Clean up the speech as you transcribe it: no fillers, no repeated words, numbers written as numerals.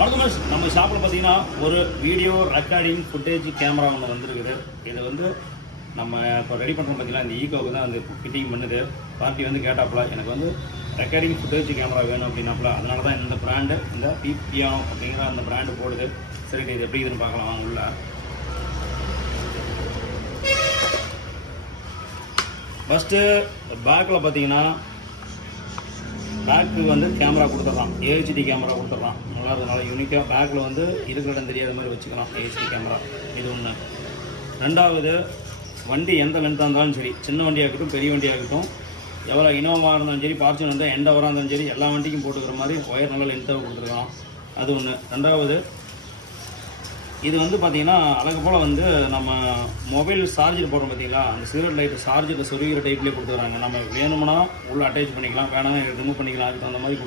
வணக்கம். நம்ம ஷாப்பில் பார்த்தீங்கன்னா ஒரு வீடியோ ரெக்கார்டிங் ஃபுட்டேஜ் கேமரா ஒன்று வந்துருக்குது. இது வந்து நம்ம இப்போ ரெடி பண்ணுறோம் பார்த்தீங்கன்னா, இந்த ஈகோவுக்கு தான் வந்து ஃபிட்டிங் பண்ணுது. பார்ட்டி வந்து கேட்டாப்புல எனக்கு வந்து ரெக்கார்டிங் ஃபுட்டேஜ் கேமரா வேணும் அப்படின்னாப்புல. அதனால தான் இந்த பிராண்டு, இந்த பியானோ அப்படிங்கிற அந்த பிராண்டு போடுது. சரி, இது எப்படி இதுன்னு பார்க்கலாம் வாங்க உள்ள. ஃபஸ்ட்டு பேக்கில் பார்த்தீங்கன்னா பேக்கு வந்து கேமரா கொடுத்துட்றான், ஏஹெச்டி கேமரா கொடுத்துட்றான். நல்லா இருக்கும், நல்லா யூனிக்காக பேக்கில் வந்து இருக்கிற இடம் தெரியாத மாதிரி வச்சுக்கலாம் ஏஹெச்டி கேமரா. இது ஒன்று. ரெண்டாவது, வண்டி எந்த லென்த்தாக இருந்தாலும் சரி, சின்ன வண்டியாகட்டும் பெரிய வண்டியாகட்டும், எவ்வளோ இனோவாக இருந்தாலும் சரி, ஃபார்ச்சுனர் இருந்தால் எண்டவராக இருந்தாலும் சரி, எல்லா வண்டிக்கும் போட்டுக்கிற மாதிரி ஒயர் நல்லா லென்த்தாக கொடுத்துருக்கான். அது ஒன்று. ரெண்டாவது, இது வந்து பார்த்திங்கன்னா அழகு போல் வந்து நம்ம மொபைல் சார்ஜர் போடுறோம் பார்த்தீங்களா, அந்த சிகரெட் லைட்டு சார்ஜரில் சொருகிற டைப்லேயே கொடுத்துருக்காங்க. நம்ம வேணும்னா உள்ளே அட்டாச் பண்ணிக்கலாம், வேணாலும் ரிமூவ் பண்ணிக்கலாம். அதுக்கு அந்த மாதிரி